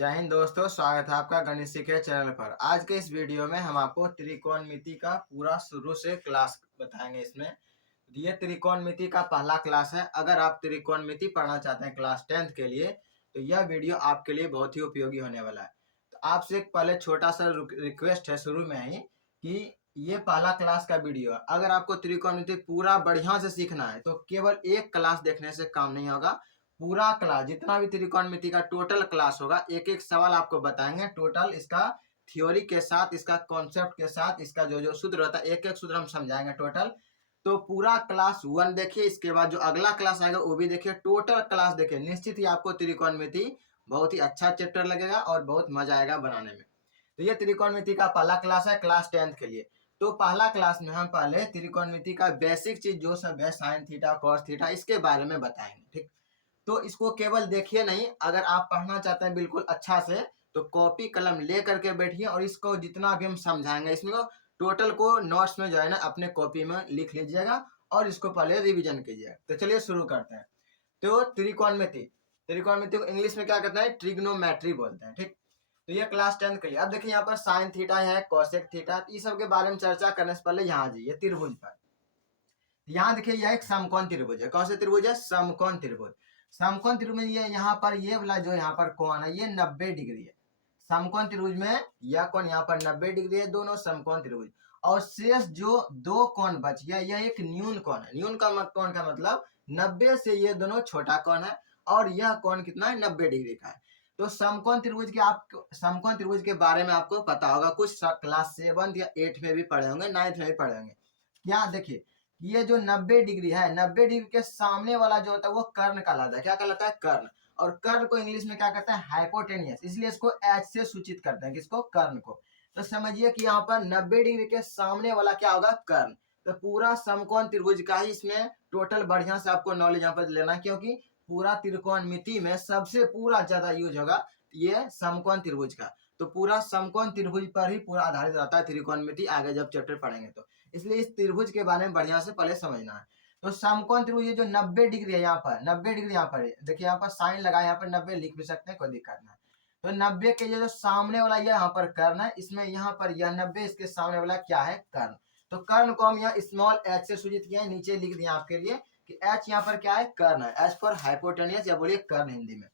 जय हिंद दोस्तों, स्वागत है आपका गणित सीखे चैनल पर। आज के इस वीडियो में हम आपको त्रिकोणमिति का पूरा शुरू से क्लास बताएंगे। इसमें ये त्रिकोणमिति का पहला क्लास है। अगर आप त्रिकोणमिति पढ़ना चाहते हैं क्लास 10th के लिए तो यह वीडियो आपके लिए बहुत ही उपयोगी होने वाला है। तो आपसे एक पहले छोटा सा रिक्वेस्ट है शुरू में ही कि ये पहला क्लास का वीडियो है। अगर आपको त्रिकोणमिति पूरा बढ़िया से सीखना है तो केवल एक क्लास देखने से काम नहीं होगा। पूरा क्लास जितना भी त्रिकोणमिति का टोटल क्लास होगा, एक एक सवाल आपको बताएंगे टोटल, इसका थ्योरी के साथ, इसका कॉन्सेप्ट के साथ, इसका जो जो सूत्र होता है एक एक सूत्र हम समझाएंगे टोटल। तो पूरा क्लास 1 देखिए, इसके बाद जो अगला क्लास आएगा वो भी देखिए, टोटल क्लास देखिए। निश्चित ही आपको त्रिकोणमिति बहुत ही अच्छा चैप्टर लगेगा और बहुत मजा आएगा बनाने में। तो ये त्रिकोणमिति का पहला क्लास है क्लास 10th के लिए। तो पहला क्लास में हम पहले त्रिकोणमिति का बेसिक चीज जो सब है, साइन थीटा कॉस थीटा, इसके बारे में बताएंगे। ठीक, तो इसको केवल देखिए नहीं, अगर आप पढ़ना चाहते हैं बिल्कुल अच्छा से तो कॉपी कलम ले करके बैठिए और इसको जितना भी हम समझाएंगे इसमें टोटल को नोट्स में जो है ना अपने कॉपी में लिख लीजिएगा और इसको पहले रिवीजन कीजिएगा। तो चलिए शुरू करते हैं। तो त्रिकोणमिति को इंग्लिश में क्या कहते हैं? ट्रिग्नोमेट्री बोलते हैं। ठीक, तो ये क्लास 10th के लिए। अब देखिए यहाँ पर साइन थीटा है, कोसेक थीटा, इस सब के बारे में चर्चा करने से पहले यहाँ जाइए त्रिभुज पर। यहाँ देखिए यह एक समकोण त्रिभुज है। कौन सा त्रिभुज है? समकोण त्रिभुज। समकोण त्रिभुज में ये यहाँ पर ये वाला जो यहाँ पर कोण है ये 90 डिग्री है। समकोण त्रिभुज में यह कोण यहाँ पर 90 डिग्री है, दोनों समकोण त्रिभुज। और शेष जो दो कोण बच गया यह एक न्यून कोण है। न्यून कोण का मतलब 90 से ये दोनों छोटा कोण है और यह कोण कितना है? 90 डिग्री का है। तो समकोण त्रिभुज के आप समकोण त्रिभुज के बारे में आपको पता होगा, कुछ क्लास 7 या 8 में भी पढ़े होंगे, 9th में भी पढ़े होंगे। क्या देखिए, ये जो 90 डिग्री है, 90 डिग्री के सामने वाला जो होता है वो कर्ण कहलाता है। क्या कहलाता है? कर्ण। और कर्ण को इंग्लिश में क्या कहते हैं? हाइपोटेनियस। इसलिए इसको एच से सूचित करते हैं, किसको? कर्ण को। तो समझिए कि यहाँ पर 90 डिग्री के सामने वाला क्या होगा? कर्ण। तो पूरा समकोण त्रिभुज का ही इसमें टोटल बढ़िया से आपको नॉलेज यहाँ पर लेना है, क्योंकि पूरा त्रिकोणमिति में सबसे पूरा ज्यादा यूज होगा ये समकोण त्रिभुज का। तो पूरा समकोण त्रिभुज पर ही पूरा आधारित रहता है त्रिकोणमिति, आगे जब चैप्टर पढ़ेंगे तो। इसलिए इस त्रिभुज के बारे में बढ़िया से पहले समझना है। तो समकोण त्रिभुज ये जो 90 डिग्री है, यहाँ पर 90 डिग्री यहाँ पर देखिए, यहाँ पर साइन लगा, यहाँ पर 90 लिख भी सकते हैं, कोई दिक्कत नहीं। तो 90 के ये जो सामने वाला ये यहाँ पर कर्ण है, इसमें यहाँ पर यह 90 इसके सामने वाला क्या है? कर्ण। तो कर्ण को हम यहाँ स्मॉल एच से सूचित किया है, नीचे लिख दिया आपके लिए कि एच यहाँ पर क्या है? कर्ण है। एच फॉर हाइपोटेनियस या बोलिए कर्ण हिंदी में।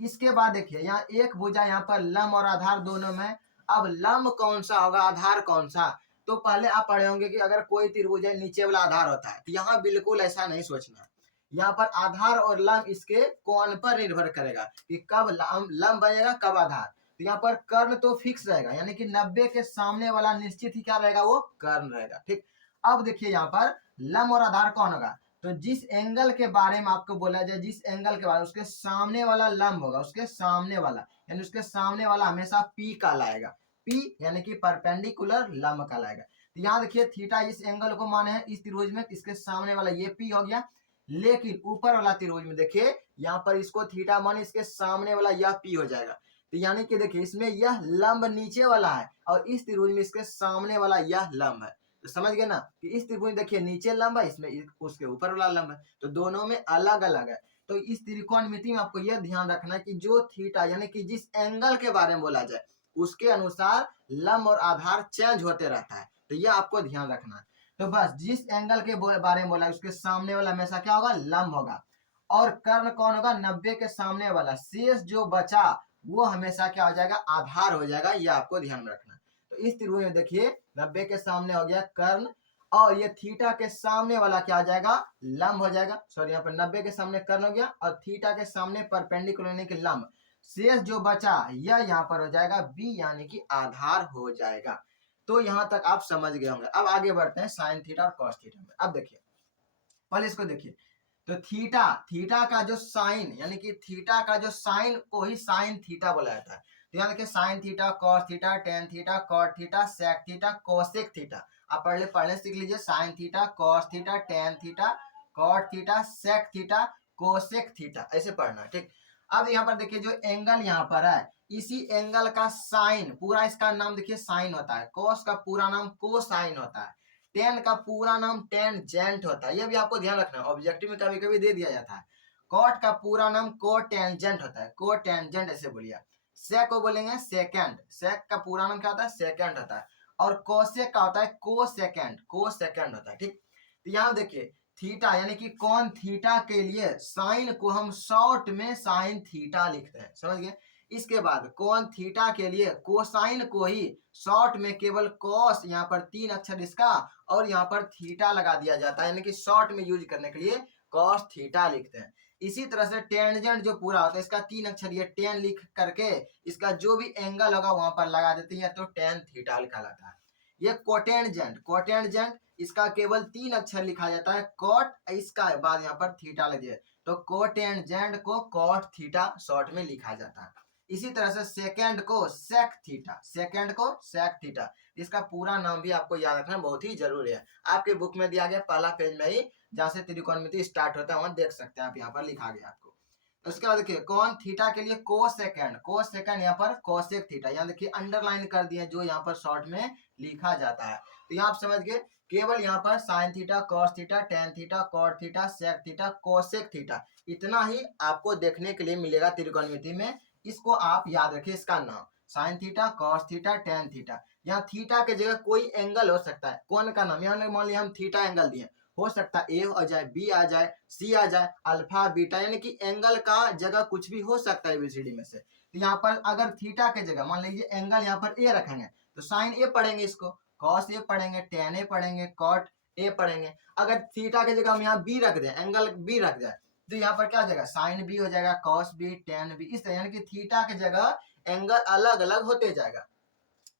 इसके बाद देखिए यहाँ एक भुजा, यहाँ पर लंब और आधार दोनों में। अब लंब कौन सा होगा, आधार कौन सा? तो पहले आप पढ़े होंगे कि अगर कोई त्रिभुज है नीचे वाला आधार होता है, तो यहाँ बिल्कुल ऐसा नहीं सोचना। यहाँ पर आधार और लंब इसके कोण पर निर्भर करेगा कि कब लंब बनेगा, कब आधार। तो यहाँ पर कर्ण तो फिक्स रहेगा, यानी कि 90 के सामने वाला निश्चित ही क्या रहेगा? वो कर्ण रहेगा। ठीक, अब देखिए यहाँ पर लंब और आधार कौन होगा? तो जिस एंगल के बारे में आपको बोला जाए, जिस एंगल के बारे में, उसके सामने वाला लंब होगा, उसके सामने वाला, यानी उसके सामने वाला हमेशा पी कहलाएगा। पी यानी कि परपेंडिकुलर लंब कहलाएगा। तो यहाँ देखिए थीटा इस एंगल को माने हैं इस त्रिभुज में, इसके सामने वाला ये पी हो गया। लेकिन ऊपर वाला त्रिभुज में देखिए यहाँ पर इसको थीटा माने, इसके सामने वाला यह पी हो जाएगा। तो यानी कि देखिए इसमें यह लंब नीचे वाला है और इस त्रिभुज में इसके सामने वाला यह लंब है। तो समझ गए ना कि इस त्रिभुज देखिए नीचे लंब है, इसमें उसके ऊपर वाला लंब है, तो दोनों में अलग अलग है। तो इस त्रिकोणमिति में आपको यह ध्यान रखना है कि जो थीटा यानी कि जिस एंगल के बारे में बोला जाए उसके अनुसार लंब और आधार चेंज होते रहता है। तो यह आपको ध्यान रखना है। तो बस जिस एंगल के बारे में बोला है उसके सामने वाला हमेशा क्या होगा? लंब होगा। और कर्ण कौन होगा? 90 के सामने वाला। शेष जो बचा वो हमेशा क्या हो जाएगा? आधार हो जाएगा। यह आपको ध्यान में रखना है। तो इस त्रिभुज में देखिए 90 के सामने हो गया कर्ण और ये थीटा के सामने वाला क्या हो जाएगा? लंब हो जाएगा। सॉरी, यहाँ पर 90 के सामने कर्ण हो गया और थीटा के सामने परपेंडिकुलर यानी कि लंब। शेष जो बचा यह यहाँ पर हो जाएगा बी यानी कि आधार हो जाएगा। तो यहां तक आप समझ गए होंगे। अब आगे बढ़ते हैं साइन थीटा और कॉस थीटा में। अब देखिए पहले इसको देखिए, तो थीटा का जो साइन यानी कि थीटा का जो साइन को ही साइन थीटा बोला जाता है। तो यहाँ देखिए sine theta, cos theta, tan theta, cot theta, sec theta, cosec theta. आप पढ़ने सीख लीजिए। Sine theta, cos theta, tan theta, cot theta, sec theta, cosec theta, ऐसे पढ़ना है। ठीक, अब यहाँ पर देखिए जो एंगल यहाँ पर है इसी एंगल का साइन, पूरा इसका नाम देखिए साइन होता है। कॉस का पूरा नाम कोसाइन होता है। टेन का पूरा नाम टेंजेंट होता है, ये भी आपको ध्यान रखना है, ऑब्जेक्टिव में कभी कभी दे दिया जाता है। कॉट का पूरा नाम कोटेंजेंट होता है, कोटेंजेंट ऐसे बोलिए। सेक को बोलेंगे सेकंड, सेक का पूरा नाम क्या होता है, सेकंड होता है। और कोसेक का होता है को सेकंड, को सेकंड होता है, ठीक। तो यहाँ देखिए थीटा यानी कि कौन थीटा के लिए साइन को हम शॉर्ट में साइन थीटा लिखते हैं, समझ गए। इसके बाद कौन थीटा के लिए कोसाइन को ही शॉर्ट में केवल कॉस, यहाँ पर 3 अक्षर इसका और यहाँ पर थीटा लगा दिया जाता है, यानी कि शॉर्ट में यूज करने के लिए कॉस थीटा लिखते हैं। इसी तरह से टेंजेंट जो पूरा होता है इसका 3 अक्षर ये टेन लिख करके इसका जो भी एंगल होगा वहां पर लगा देते हैं, तो टेन थीटा कहलाता है। ये कोटेंजेंट, कोटेंजेंट इसका केवल 3 अक्षर लिखा जाता है कॉट, इसका बाद यहाँ पर थीटा लगे तो कोटेंजेंट को कॉट थीटा शॉर्ट में लिखा जाता है। इसी तरह से सेकंड को सेक थीटा, सेकंड को सेक थीटा, इसका पूरा नाम भी आपको याद रखना बहुत ही जरूरी है। आपके बुक में दिया गया पहला पेज में ही जहां से त्रिकोणमिति स्टार्ट होता है वहां देख सकते हैं आप, यहाँ पर लिखा गया आपको। उसके बाद देखिए कौन थीटा के लिए को सेकंड, को सेकंड यहाँ पर कोसेक थीटा, यहाँ देखिए अंडरलाइन कर दिए जो यहाँ पर शॉर्ट में लिखा जाता है। तो यहाँ आप समझ गए केवल यहाँ पर sine theta, cos theta, tan theta, cot theta, sec theta, cosec theta, इतना ही आपको देखने के लिए मिलेगा त्रिकोणमिति में। इसको आप याद रखिए, इसका नाम sign theta, cos theta, tan theta. यहाँ थीटा के जगह कोई एंगल हो सकता है, कौन का नाम, यहाँ मान लिया हम थीटा एंगल दिए, हो सकता है ए आ जाए, बी आ जाए, सी आ जाए, अल्फा बीटा, यानी कि एंगल का जगह कुछ भी हो सकता है एबीसीडी में से। तो यहाँ पर अगर थीटा के जगह मान लीजिए एंगल यहाँ पर ए रखेंगे तो साइन ए पढ़ेंगे, इसको कॉस ए पढ़ेंगे, टेन ए पढ़ेंगे, कॉट ए पढ़ेंगे। अगर थीटा के जगह हम यहाँ बी रख दें, एंगल बी रख दें, तो यहाँ पर क्या हो जाएगा, साइन बी हो जाएगा, कॉस बी, टेन बी, इस तरह यानी कि थीटा के जगह एंगल अलग अलग होते जाएगा।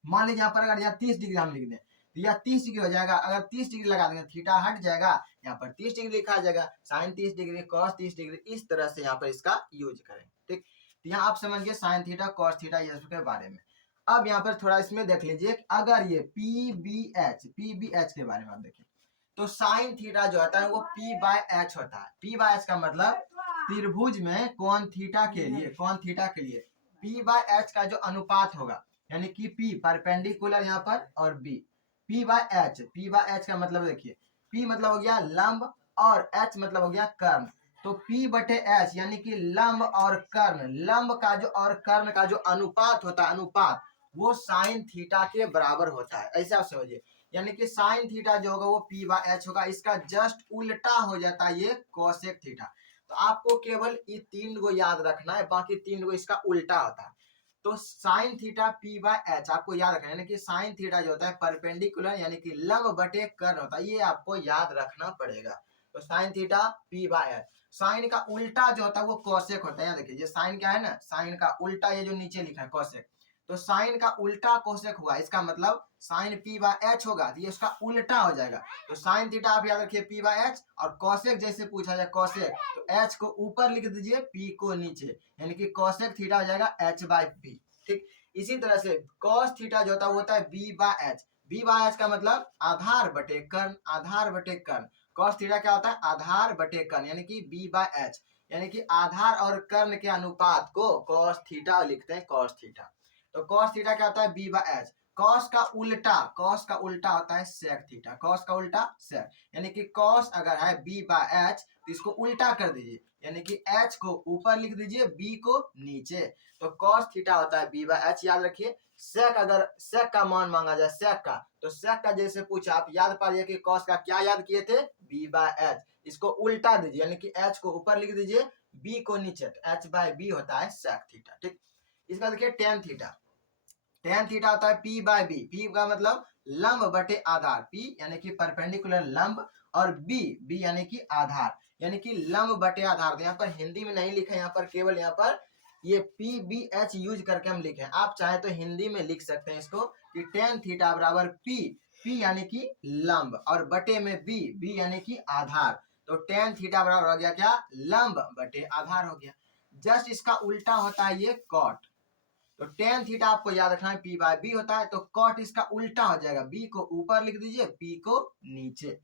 मान लीजिए यहाँ पर अगर यहाँ 30 डिग्री हम लिख दें तो यह 30 डिग्री हो जाएगा, अगर 30 डिग्री लगा देंगे थीटा हट जाएगा, यहाँ पर 30 डिग्री लिखा जाएगा, साइन 30 डिग्री, कॉस 30 डिग्री, इस तरह से यहाँ पर इसका यूज करें, ठीक। तो यहाँ आप समझ गए साइन थीटा, कॉस थीटा ये के बारे में। अब यहाँ पर थोड़ा इसमें देख लीजिए अगर ये पीबीएच के बारे में आप देखिए तो साइन थीटा जो होता है वो p/h होता है। p/h का मतलब त्रिभुज में कौन थीटा के लिए, कौन थीटा के लिए p/h का जो अनुपात होगा, यानी कि p परपेंडिकुलर यहाँ पर और b p/h, p/h का मतलब देखिए p मतलब हो गया लंब और h मतलब हो गया कर्ण, तो p/h यानी कि लंब और कर्ण, लंब का जो और कर्ण का जो अनुपात होता है, अनुपात वो साइन थीटा के बराबर होता है, ऐसा समझिए। यानी कि साइन थीटा जो होगा वो p/h होगा, इसका जस्ट उल्टा हो जाता है ये कोसेक थीटा। तो आपको केवल ये 3 को याद रखना है, बाकी 3 को इसका उल्टा होता है। तो साइन थीटा p/h आपको याद रखना है, यानी कि साइन थीटा जो होता है परपेंडिकुलर यानी कि लंब बटे कर्ण होता है, ये आपको याद रखना पड़ेगा। तो साइन थीटा p/h, साइन का उल्टा जो होता है वो कोसेक होता है। यहाँ देखिए ये साइन क्या है ना, साइन का उल्टा ये जो नीचे लिखा है कोसेक, तो साइन का उल्टा कोसेक हुआ, इसका मतलब साइन p/h होगा तो ये उसका उल्टा हो जाएगा। तो साइन थीटा आप याद रखिए p/h, और कोसेक जैसे पूछा जाए कोसेक तो h को ऊपर लिख दीजिए, p को नीचे, यानी कि कोसेक थीटा हो जाएगा h/p, ठीक। इसी तरह से कॉस थीटा जो होता है b/h, b/h का मतलब आधार बटे कर्ण, आधार बटे कर्ण। कॉस थीटा क्या होता है, आधार बटे कर्ण, यानी कि b/h, यानी कि आधार और कर्ण के अनुपात को कॉस थीटा लिखते हैं, कॉस थीटा। तो कॉस थीटा क्या होता है b/h, कॉस का उल्टा, कॉस का उल्टा होता है सेक थीटा, कॉस का उल्टा सेक, यानी कि कॉस अगर है b/h तो इसको उल्टा कर दीजिए, यानी कि h को ऊपर लिख दीजिए, b को नीचे, तो कॉस थीटा होता है b/h, याद रखिए। सेक अगर सेक का मान मांगा जाए, सेक का, तो सेक का जैसे पूछा आप याद पाइए कि कॉस का क्या याद किए थे, b/h, इसको उल्टा दीजिए, यानी कि h को ऊपर लिख दीजिए, b को नीचे, तो h/b होता है सेक थीटा, ठीक। इसका देखिए टेन थीटा, टेन थीटा होता है p/b, p का मतलब लंब बटे आधार, p यानी कि परपेंडिकुलर लंब और b यानी कि आधार, यानी कि लंब बटे आधार। तो यहाँ पर हिंदी में नहीं लिखा है, यहाँ पर केवल यहाँ पर ये p/b/h यूज करके हम लिखे हैं, आप चाहे तो हिंदी में लिख सकते हैं इसको कि टेन थीटा बराबर p यानी कि लंब और बटे में b यानी कि आधार, तो टेन थीटा बराबर हो गया क्या, लंब बटे आधार हो गया। जस्ट इसका उल्टा होता है ये कॉट, तो टेन थीटा आपको याद रखना है p/b होता है, तो कॉट इसका उल्टा हो जाएगा, b को ऊपर लिख दीजिए, p को नीचे।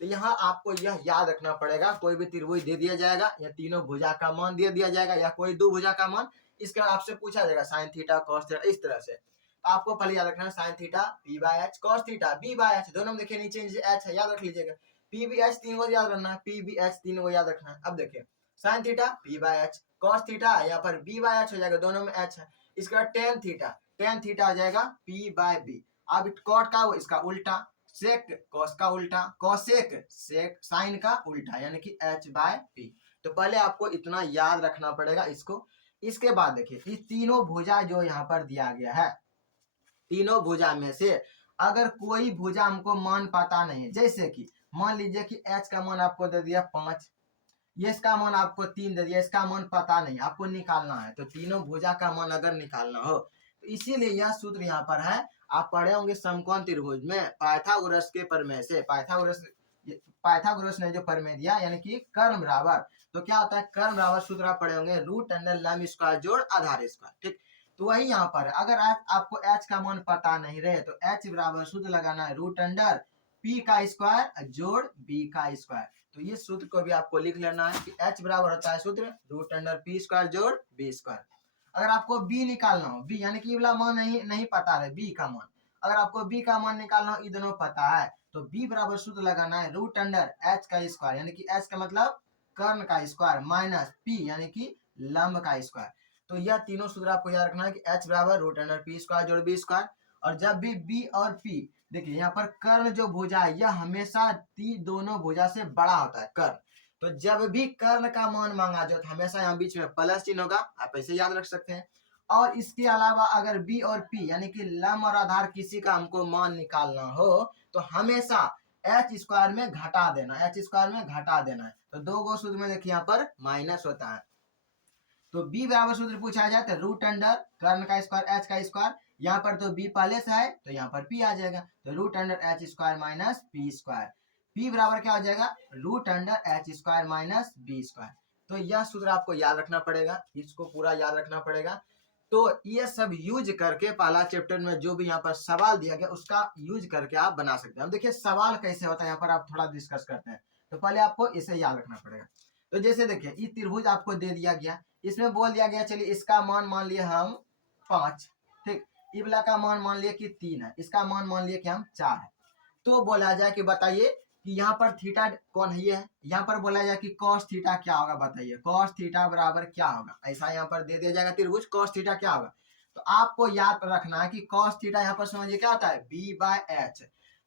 तो यहाँ आपको यह याद रखना पड़ेगा, कोई भी त्रिभुज दे दिया जाएगा या तीनों भुजा का मान दे दिया जाएगा या कोई दो भुजा का मान, इसके आपसे पूछा जाएगा साइन थीटा, कॉस थीटा, इस तरह से। तो आपको पहले याद रखना है sine theta p/h, cos theta b/h, दोनों में देखिए नीचे नीचे h है, याद रख लीजिएगा। p/b/h 3 को याद रखना है, p/b/h 3 को याद रखना है। अब देखिए sine theta p/h, cos theta यहाँ पर b/h हो जाएगा, दोनों में h है। इसके बाद टेन थीटा आ जाएगा P बाय B। अब कॉट का इसका उल्टा, सेक कॉस का उल्टा, कॉसेक सेक साइन का उल्टा, यानी कि H बाय P। तो पहले आपको इतना याद रखना पड़ेगा इसको। इसके बाद देखिए ये तीनों भुजा जो यहाँ पर दिया गया है, तीनों भुजा में से अगर कोई भुजा हमको मान पता नहीं है, जैसे कि मान लीजिए कि H का मान आपको दे दिया 5, ये इसका मान आपको 3 दे दिया, इसका मान पता नहीं, आपको निकालना है। तो तीनों भुजा का मान अगर निकालना हो तो इसीलिए यह सूत्र यहाँ पर है। आप पढ़े होंगे समकोण त्रिभुज में पाइथागोरस के प्रमेय से, पाइथागोरस ने जो प्रमेय दिया यानी कि कर्ण बराबर, तो क्या होता है कर्ण बराबर सूत्र आप पढ़े होंगे रूट अंडर लंब स्क्वायर जोड़ आधार स्क्वायर। ठीक, तो वही यहाँ पर है। अगर आपको H का मान पता नहीं रहे तो H बराबर सूत्र लगाना है रूट अंडर P का स्क्वायर जोड़ B का स्क्वायर। तो ये सूत्र को भी आपको लिख लेना है कि H बराबर होता है सूत्र रूट अंडर P स्क्वायर जोड़ B स्क्वायर। अगर आपको B निकालना हो, B यानी कि वाला मान नहीं पता है B का मान, अगर आपको B का मान निकालना हो, ये दोनों पता है, तो B बराबर सूत्र लगाना है रूट अंडर H का स्क्वायर, यानी कि H का मतलब कर्ण का स्क्वायर माइनस P यानी कि लंब का स्क्वायर। तो यह तीनों सूत्र आपको याद रखना है कि H बराबर रूट अंडर P स्क्वायर जोड़ B स्क्वायर। और जब भी B और P, देखिए यहाँ पर कर्ण जो भुजा है यह हमेशा दोनों भुजा से बड़ा होता है कर्ण। तो जब भी कर्ण का मान मांगा जाए तो हमेशा यहाँ बीच में प्लस चिन्ह होगा, आप ऐसे याद रख सकते हैं। और इसके अलावा अगर B और P यानी कि लंब और आधार किसी का हमको मान निकालना हो तो हमेशा H स्क्वायर में घटा देना, H स्क्वायर में घटा देना है। तो दो गो सूत्र में देखिए यहाँ पर माइनस होता है। तो B बराबर सूत्र पूछा जाए तो रूट अंडर कर्ण का स्क्वायर H का स्क्वायर, यहाँ पर तो B पहले से है तो यहाँ पर P आ जाएगा, तो root under H square minus P square. P बराबर क्या हो जाएगा root under H square minus B square. तो यह सूत्र आपको याद रखना पड़ेगा, इसको पूरा याद रखना पड़ेगा। तो ये सब यूज करके पहला चैप्टर में जो भी यहाँ पर सवाल दिया गया उसका यूज करके आप बना सकते हैं। अब देखिए सवाल कैसे होता है यहाँ पर आप थोड़ा डिस्कस करते हैं। तो पहले आपको इसे याद रखना पड़ेगा। तो जैसे देखिए ये त्रिभुज आपको दे दिया गया, इसमें बोल दिया गया चलिए इसका मान लिए हम 5, ठीक, इबला का मान लिए कि 3 है, इसका मान लिए कि हम 4 है। तो बोला जाए कि बताइए कि यहाँ पर थीटा कौन है, ये है। यहाँ पर बोला जाए कि cos थीटा क्या होगा, बताइए cos थीटा बराबर क्या होगा, ऐसा यहाँ पर दे दिया जाएगा त्रिभुज cos थीटा क्या होगा। तो आपको याद रखना है कि cos थीटा यहाँ पर समझिए क्या होता है B बाय H।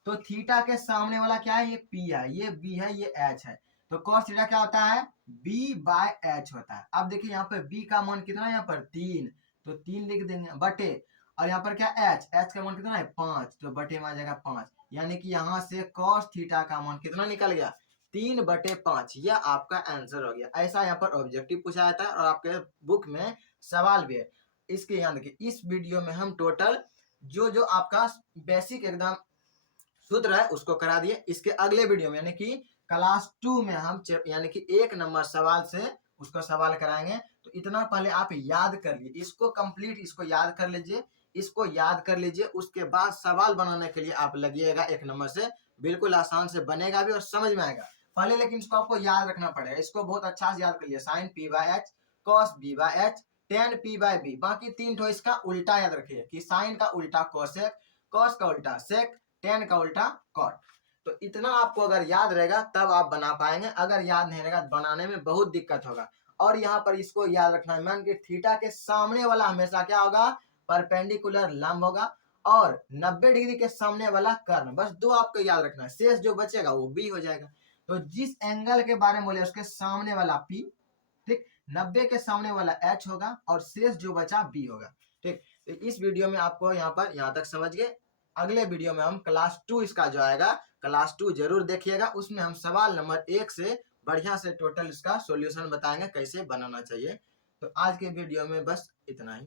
तो थीटा के सामने वाला क्या है, ये P है, ये B है, ये H है। तो cos थीटा क्या होता है B बाय H होता है। अब देखिए यहाँ पर B का मान कितना है, यहाँ पर 3, तो 3 लिख देंगे बटे, और यहाँ पर क्या H का मान कितना है 5, तो बटे में आ जाएगा 5, यानी कि यहाँ से cos थीटा का मान कितना निकल गया 3/5। यह आपका आंसर हो गया। ऐसा यहाँ पर ऑब्जेक्टिव पूछा जाता है और आपके बुक में सवाल भी है। इसके यहाँ देखिए इस वीडियो में हम टोटल जो आपका बेसिक एकदम सूत्र है उसको करा दिए। इसके अगले वीडियो में यानी कि क्लास 2 में हम यानी कि 1 नंबर सवाल से उसको सवाल कराएंगे। तो इतना पहले आप याद कर लीजिए, इसको कंप्लीट इसको याद कर लीजिए, इसको याद कर लीजिए। उसके बाद सवाल बनाने के लिए आप लगिएगा 1 नंबर से, बिल्कुल आसान से बनेगा भी और समझ में आएगा पहले। लेकिन इसको आपको याद रखना पड़ेगा, इसको बहुत अच्छा से याद कर लिया, sine P by H, cos B by H, tan P by B। बाकी 3 ठो इसका उल्टा याद रखिए कि साइन का उल्टा कोसेक, cos का उल्टा सेक, tan का उल्टा कॉट। तो इतना आपको अगर याद रहेगा तब आप बना पाएंगे, अगर याद नहीं रहेगा बनाने में बहुत दिक्कत होगा। और यहाँ पर इसको याद रखना है मान कि थीटा के सामने वाला हमेशा क्या होगा परपेंडिकुलर लंब होगा, और 90 डिग्री के सामने वाला कर्ण। बस दो आपको याद रखना है, शेष जो बचेगा वो B हो जाएगा। तो जिस एंगल के बारे में बोले उसके सामने वाला P, ठीक, 90 के सामने वाला H होगा और शेष जो बचा B होगा। ठीक, तो इस वीडियो में आपको यहाँ तक समझ गए। अगले वीडियो में हम क्लास 2 इसका जो आएगा क्लास 2 जरूर देखिएगा, उसमें हम सवाल नंबर 1 से बढ़िया से टोटल इसका सॉल्यूशन बताएंगे कैसे बनाना चाहिए। तो आज के वीडियो में बस इतना ही।